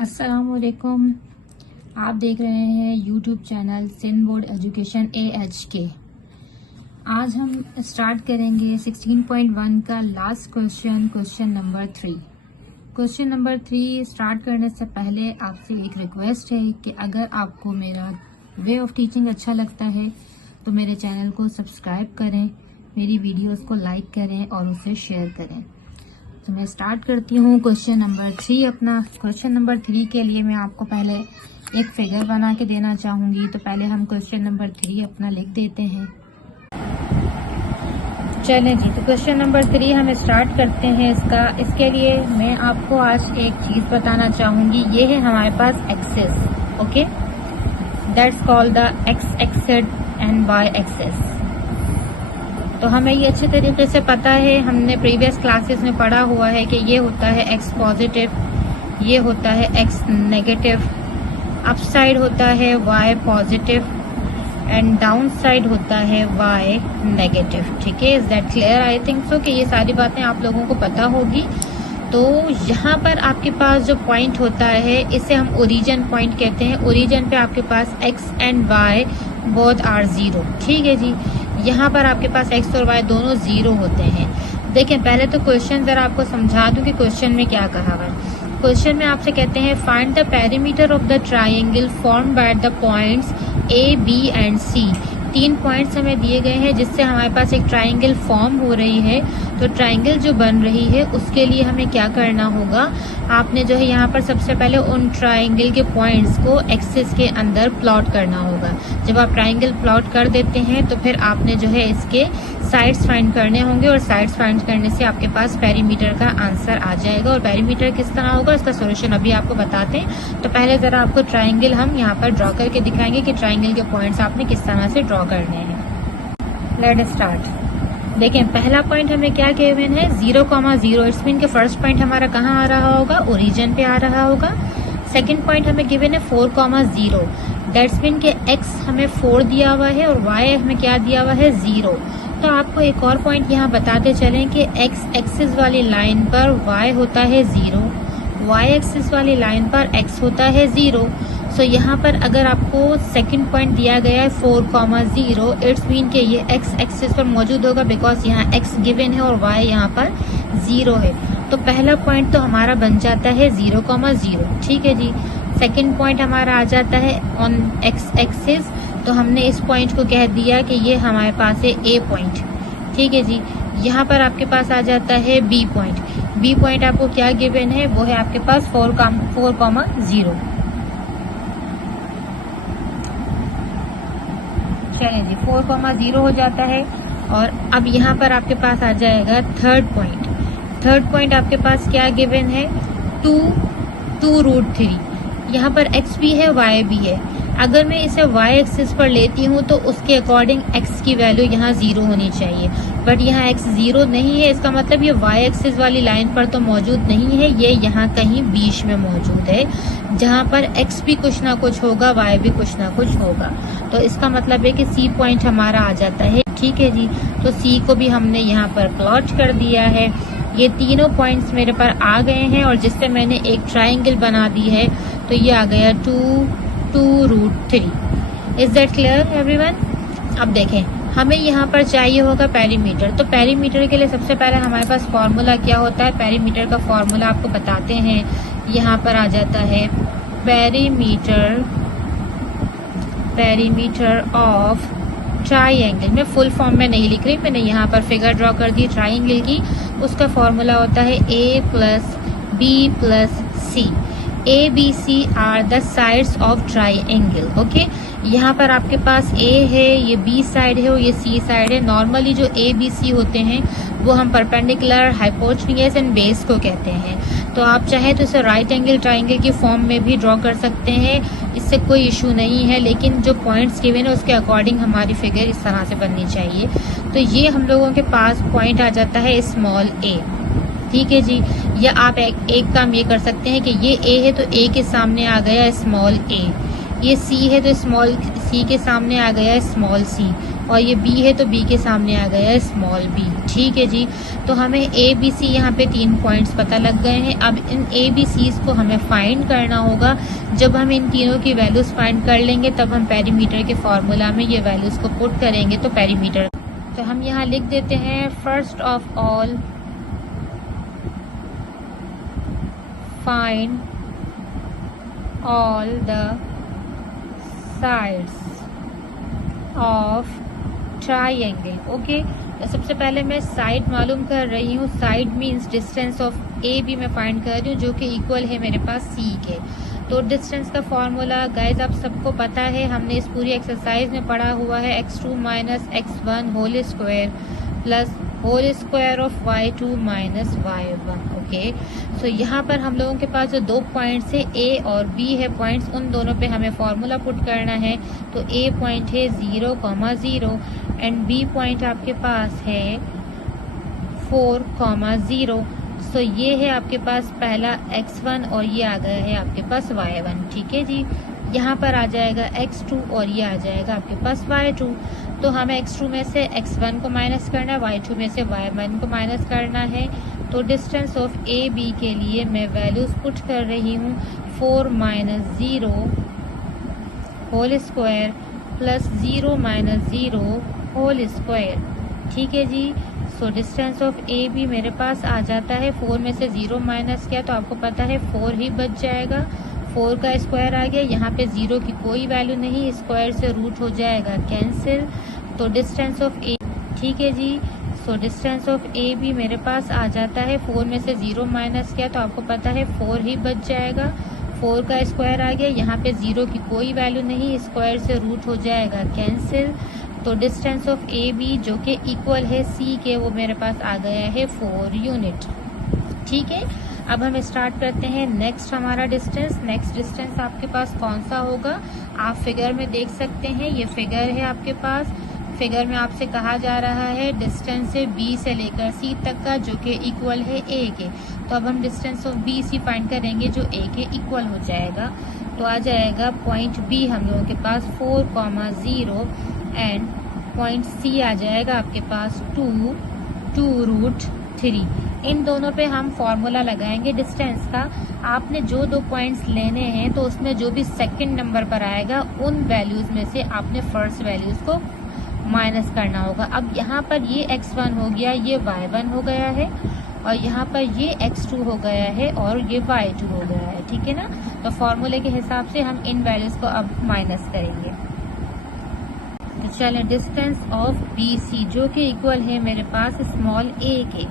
अस्सलामुअलैकुम। आप देख रहे हैं YouTube channel Sindh board education AHK। आज हम स्टार्ट करेंगे 16.1 का last question number 3। Question number 3 start करने से पहले आपसे एक रिक्वेस्ट है कि अगर आपको मेरा वे ऑफ टीचिंग अच्छा लगता है तो मेरे चैनल को सब्सक्राइब करें, मेरी वीडियोस को लाइक करें और उसे शेयर करें। तो मैं स्टार्ट करती हूँ क्वेश्चन नंबर 3 अपना। क्वेश्चन नंबर 3 के लिए मैं आपको पहले एक फिगर बना के देना चाहूंगी। तो पहले हम क्वेश्चन नंबर 3 अपना लिख देते हैं। चलें जी, तो क्वेश्चन नंबर 3 हम स्टार्ट करते हैं इसके लिए मैं आपको आज एक चीज बताना चाहूंगी। ये है हमारे पास axis, okay, that's called the X axis and Y axis. तो हमें ये अच्छे तरीके से पता है, हमने प्रीवियस क्लासेस में पढ़ा हुआ है कि ये होता है एक्स पॉजिटिव, ये होता है एक्स नेगेटिव, अप साइड होता है Y positive and down side होता है वाई नेगेटिव। ठीक है, is that clear? I think so कि ये सारी बातें आप लोगों को पता होगी। तो यहाँ पर आपके पास जो पॉइंट होता है इसे हम ओरिजिन पॉइंट कहते हैं। ओरिजिन पे आपके पास X and Y both are 0। ठीक है जी, यहाँ पर आपके पास एक्स और वाई दोनों 0 होते हैं। देखें, पहले तो क्वेश्चन जरा आपको समझा दूं कि क्वेश्चन में क्या कहा हुआ है। क्वेश्चन में आपसे कहते हैं find the perimeter of the triangle form by the points A, B and C। 3 points हमें दिए गए हैं जिससे हमारे पास एक ट्राइंगल फॉर्म हो रही है। तो ट्राइंगल जो बन रही है उसके लिए हमें क्या करना होगा, आपने जो है यहाँ पर सबसे पहले उन ट्राइंगल के पॉइंट्स को एक्सिस के अंदर प्लॉट करना होगा। जब आप ट्राइंगल प्लॉट कर देते हैं तो फिर आपने जो है इसके साइड्स फाइंड करने होंगे और साइड्स फाइंड करने से आपके पास पेरीमीटर का आंसर आ जाएगा। और पेरीमीटर किस तरह होगा इसका सोल्यूशन अभी आपको बताते हैं। तो पहले जरा आपको ट्राइंगल हम यहाँ पर ड्रॉ करके दिखाएंगे कि ट्राइंगल के पॉइंट्स आपने किस तरह से ड्रॉ करने हैं। Let start. देखें, पहला पॉइंट हमें क्या गिवन है 0,0। इट्स मीन के फर्स्ट पॉइंट हमारा कहाँ आ रहा होगा, ओरिजिन पे आ रहा होगा। सेकंड पॉइंट हमें गिवन है 4,0। दैट्स मीन के x हमें 4 दिया हुआ है और y हमें क्या दिया हुआ है 0। तो आपको एक और पॉइंट यहाँ बताते चलें कि x एक्सिस वाली लाइन पर y होता है 0, y एक्सिस वाली लाइन पर x होता है 0। सो यहाँ पर अगर आपको सेकंड पॉइंट दिया गया है 4,0, इट्स मीन के ये x एक्सिस पर मौजूद होगा बिकॉज यहाँ x गिवन है और y यहाँ पर 0 है। तो पहला पॉइंट तो हमारा बन जाता है 0,0। ठीक है जी, सेकंड पॉइंट हमारा आ जाता है ऑन x एक्सिस। तो हमने इस पॉइंट को कह दिया कि ये हमारे पास है A पॉइंट। ठीक है जी, यहाँ पर आपके पास आ जाता है B पॉइंट। B पॉइंट आपको क्या गिवन है, वो है आपके पास 4,0। चलें जी, 4,0 हो जाता है। और अब यहाँ पर आपके पास आ जाएगा थर्ड पॉइंट। थर्ड पॉइंट आपके पास क्या गिवन है 2√3। यहाँ पर x भी है y भी है। अगर मैं इसे y एक्सिस पर लेती हूँ तो उसके अकॉर्डिंग x की वैल्यू यहाँ 0 होनी चाहिए, बट यहाँ x 0 नहीं है। इसका मतलब ये y एक्सिस वाली लाइन पर तो मौजूद नहीं है, ये यहाँ कहीं बीच में मौजूद है जहाँ पर x भी कुछ ना कुछ होगा, y भी कुछ ना कुछ होगा। तो इसका मतलब है कि C पॉइंट हमारा आ जाता है। ठीक है जी, तो C को भी हमने यहाँ पर प्लॉट कर दिया है। ये तीनों पॉइंट्स मेरे पर आ गए हैं और जिससे मैंने एक ट्राइंगल बना दी है। तो ये आ गया 2√3। Is that clear everyone? अब देखें, हमें यहाँ पर चाहिए होगा पेरीमीटर। तो पेरीमीटर के लिए सबसे पहले हमारे पास फॉर्मूला क्या होता है, पेरीमीटर का फॉर्मूला आपको बताते हैं। यहाँ पर आ जाता है पेरीमीटर ऑफ ट्राइंगल। मैं फुल फॉर्म में नहीं लिख रही, मैंने यहाँ पर फिगर ड्रॉ कर दी ट्राइंगल की। उसका फॉर्मूला होता है A + B + C। A, B, C are the sides of triangle. Okay, यहाँ पर आपके पास A है, ये B साइड है और ये C साइड है। नॉर्मली जो A, B, C होते हैं वो हम परपेंडिकुलर, हाइपोटेन्यूज एंड बेस को कहते हैं। तो आप चाहे तो इसे राइट एंगल ट्राइंगल की फॉर्म में भी ड्रॉ कर सकते हैं, इससे कोई इशू नहीं है। लेकिन जो पॉइंट्स गिवन है उसके अकॉर्डिंग हमारी फिगर इस तरह से बननी चाहिए। तो ये हम लोगों के पास पॉइंट आ जाता है स्मॉल a। ठीक है जी, या आप एक काम ये कर सकते हैं कि ये A है तो A के सामने आ गया स्मॉल a, ये C है तो स्मॉल C के सामने आ गया स्मॉल c, और ये बी है तो बी के सामने आ गया है स्मॉल बी। ठीक है जी, तो हमें ए बी सी यहाँ पे 3 पॉइंट्स पता लग गए हैं। अब इन ए बी सीज को हमें फाइंड करना होगा। जब हम इन तीनों की वैल्यूज फाइंड कर लेंगे तब हम पेरीमीटर के फॉर्मूला में ये वैल्यूज को पुट करेंगे तो पेरीमीटर। तो हम यहाँ लिख देते हैं first of all find all the sides of triangle. Okay, तो सबसे पहले मैं साइड मालूम कर रही हूँ। Side means distance of A B मैं फाइंड कर रही हूँ जो कि इक्वल है मेरे पास सी के। तो डिस्टेंस का फॉर्मूला गाइज आप सबको पता है, हमने इस पूरी एक्सरसाइज में पढ़ा हुआ है x2 minus x1 whole square plus whole square of y2 minus y1। Okay, so यहाँ पर हम लोगों के पास जो 2 पॉइंट्स है a और b है पॉइंट्स, उन दोनों पे हमें फॉर्मूला पुट करना है। तो a पॉइंट है 0,0 एंड b पॉइंट आपके पास है 4,0। सो ये है आपके पास पहला x1 और ये आ गया है आपके पास y1। ठीक है जी, यहाँ पर आ जाएगा x2 और ये आ जाएगा आपके पास y2। तो हमें x2 में से x1 को माइनस करना है, y2 में से y1 को माइनस करना है। तो डिस्टेंस ऑफ ए बी के लिए मैं वैल्यूज पुट कर रही हूँ 4 minus 0 whole square plus 0 minus 0 whole square. ठीक है जी, so distance of A B मेरे पास आ जाता है 4 में से 0 माइनस किया तो आपको पता है 4 ही बच जाएगा। 4 का स्क्वायर आ गया, यहाँ पे 0 की कोई वैल्यू नहीं, स्क्वायर से रूट हो जाएगा कैंसिल। तो डिस्टेंस ऑफ ए, ठीक है जी, so distance of A B मेरे पास आ जाता है 4 में से 0 माइनस किया तो आपको पता है 4 ही बच जाएगा। 4 का स्क्वायर आ गया, यहाँ पे 0 की कोई वैल्यू नहीं, स्क्वायर से रूट हो जाएगा कैंसिल। तो डिस्टेंस ऑफ ए बी जो कि इक्वल है सी के, वो मेरे पास आ गया है 4 यूनिट। ठीक है, अब हम स्टार्ट करते हैं नेक्स्ट हमारा डिस्टेंस। नेक्स्ट डिस्टेंस आपके पास कौन सा होगा, आप फिगर में देख सकते हैं। ये फिगर है आपके पास। फिगर में आपसे कहा जा रहा है डिस्टेंस है बी से लेकर सी तक का जो कि इक्वल है ए के। तो अब हम distance of B C find करेंगे जो ए के इक्वल हो जाएगा। तो आ जाएगा पॉइंट बी हम लोगों के पास 4,0 एंड पॉइंट सी आ जाएगा आपके पास 2√3। इन दोनों पे हम फॉर्मूला लगाएंगे डिस्टेंस का। आपने जो 2 पॉइंट्स लेने हैं तो उसमें जो भी सेकंड नंबर पर आएगा उन वैल्यूज में से आपने फर्स्ट वैल्यूज को माइनस करना होगा। अब यहाँ पर ये x1 हो गया, ये y1 हो गया है, और यहाँ पर ये x2 हो गया है और ये y2 हो गया है। ठीक है ना, तो फॉर्मूले के हिसाब से हम इन वैल्यूज को अब माइनस करेंगे। तो चलें, डिस्टेंस ऑफ बी सी जो कि इक्वल है मेरे पास स्मॉल a के।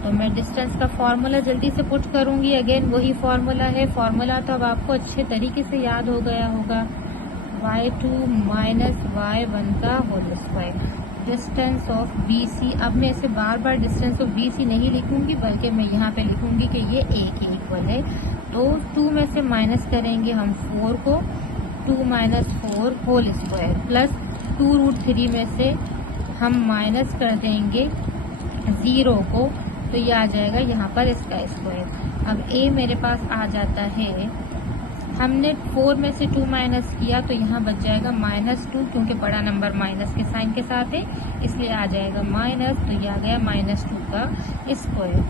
तो मैं डिस्टेंस का फॉर्मूला जल्दी से पुट करूंगी। अगेन वही फॉर्मूला है। फॉर्मूला तो अब आपको अच्छे तरीके से याद हो गया होगा, y2 माइनस y1 का whole square. Distance of B C, अब मैं इसे बार बार डिस्टेंस ऑफ बी सी नहीं लिखूंगी बल्कि मैं यहाँ पे लिखूंगी कि ये a के इक्वल है। तो 2 में से माइनस करेंगे हम 4 को, 2 माइनस 4 होल स्क्वायर प्लस 2√3 में से हम माइनस कर देंगे 0 को, तो ये आ जाएगा यहाँ पर इसका स्क्वायर। अब a मेरे पास आ जाता है, हमने 4 में से 2 माइनस किया तो यहाँ बच जाएगा -2, क्योंकि बड़ा नंबर माइनस के साइन के साथ है इसलिए आ जाएगा माइनस। तो ये आ गया -2 का स्क्वायर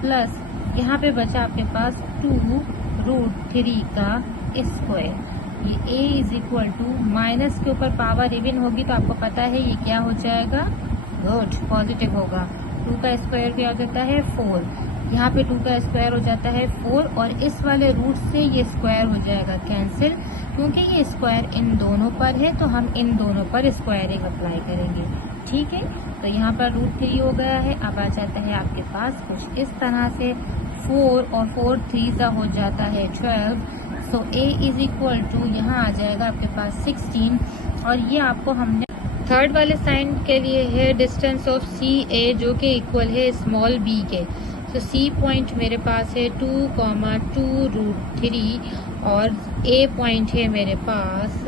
प्लस यहाँ पे बचा आपके पास 2√3 का स्क्वायर। ये a is equal to, minus के ऊपर पावर इवन होगी तो आपको पता है ये क्या हो जाएगा, गुड, पॉजिटिव होगा। 2 का स्क्वायर क्या हो जाता है 4, यहाँ पे 2 का स्क्वायर हो जाता है 4 और इस वाले रूट से ये स्क्वायर हो जाएगा कैंसिल। क्योंकि ये स्क्वायर इन दोनों पर है तो हम इन दोनों पर स्क्वायरिंग अप्लाई करेंगे। ठीक है, तो यहाँ पर √3 हो गया है। अब आ जाता है आपके पास कुछ इस तरह से, 4 और 4 3 सा हो जाता है 12। सो a इज इक्वल टू यहाँ आ जाएगा आपके पास 16। और ये आपको हमने थर्ड वाले साइन के लिए है डिस्टेंस ऑफ सी ए जो कि इक्वल है स्मॉल b के। तो सी पॉइंट मेरे पास है 2,2√3 और ए पॉइंट है मेरे पास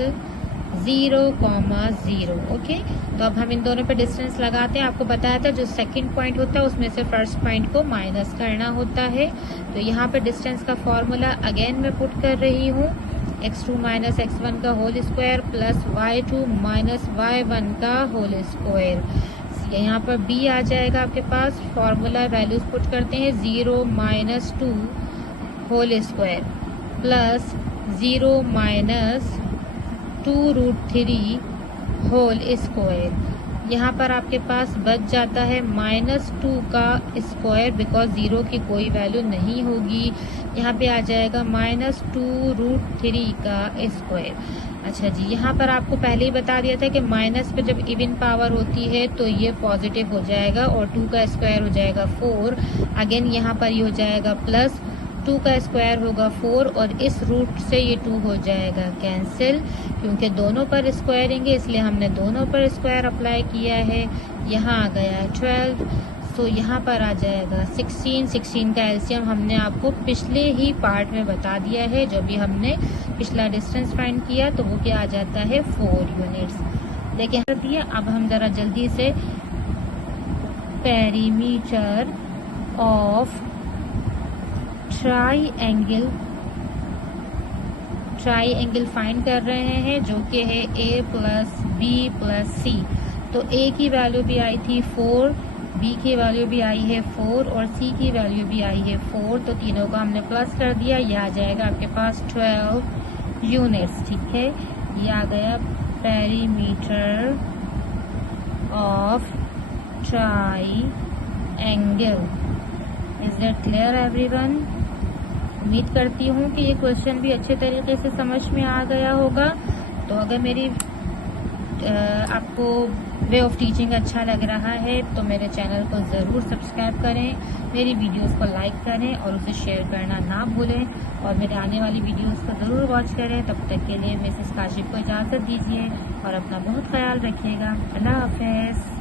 0,0। ओके, तो अब हम इन दोनों पे डिस्टेंस लगाते हैं। आपको बताया था जो सेकंड पॉइंट होता है उसमें से फर्स्ट पॉइंट को माइनस करना होता है। तो यहाँ पे डिस्टेंस का फॉर्मूला अगेन मैं पुट कर रही हूँ, x2 माइनस x1 का whole square plus y2 minus y1 का होल स्क्वायर। यहाँ पर b आ जाएगा आपके पास, फॉर्मूला वैल्यूज पुट करते हैं 0 minus 2 whole square plus 0 minus 2√3 whole square. यहाँ पर आपके पास बच जाता है -2 का स्क्वायर, बिकॉज 0 की कोई वैल्यू नहीं होगी। यहाँ पे आ जाएगा -2√3 का स्क्वायर। अच्छा जी, यहाँ पर आपको पहले ही बता दिया था कि माइनस पे जब इवन पावर होती है तो ये पॉजिटिव हो जाएगा और 2 का स्क्वायर हो जाएगा 4। अगेन यहाँ पर ये हो जाएगा प्लस 2 का स्क्वायर होगा 4 और इस रूट से ये 2 हो जाएगा कैंसिल, क्योंकि दोनों पर स्क्वायरिंग है इसलिए हमने दोनों पर स्क्वायर अप्लाई किया है। यहाँ आ गया है 12, तो यहाँ पर आ जाएगा 16 का एलसीएम हमने आपको पिछले ही पार्ट में बता दिया है, जो भी हमने पिछला डिस्टेंस फाइंड किया तो वो क्या आ जाता है 4 यूनिट्स। देखिए अब हम जरा जल्दी से पेरीमीटर ऑफ ट्राइएंगल फाइंड कर रहे हैं, जो कि है a प्लस बी प्लस सी। तो a की वैल्यू भी आई थी 4, b की वैल्यू भी आई है 4 और c की वैल्यू भी आई है 4, तो तीनों को हमने प्लस कर दिया। ये आ जाएगा आपके पास 12 यूनिट्स। ठीक है, ये आ गया perimeter of triangle. Is that clear everyone? उम्मीद करती हूँ कि ये क्वेश्चन भी अच्छे तरीके से समझ में आ गया होगा। तो अगर मेरी आपको वे ऑफ टीचिंग अच्छा लग रहा है तो मेरे चैनल को ज़रूर सब्सक्राइब करें, मेरी वीडियोस को लाइक करें और उसे शेयर करना ना भूलें और मेरे आने वाली वीडियोस को ज़रूर वॉच करें। तब तक के लिए मिसेस काशिफ को इजाज़त दीजिए और अपना बहुत ख्याल रखिएगा। अल्लाह हाफ़िज़।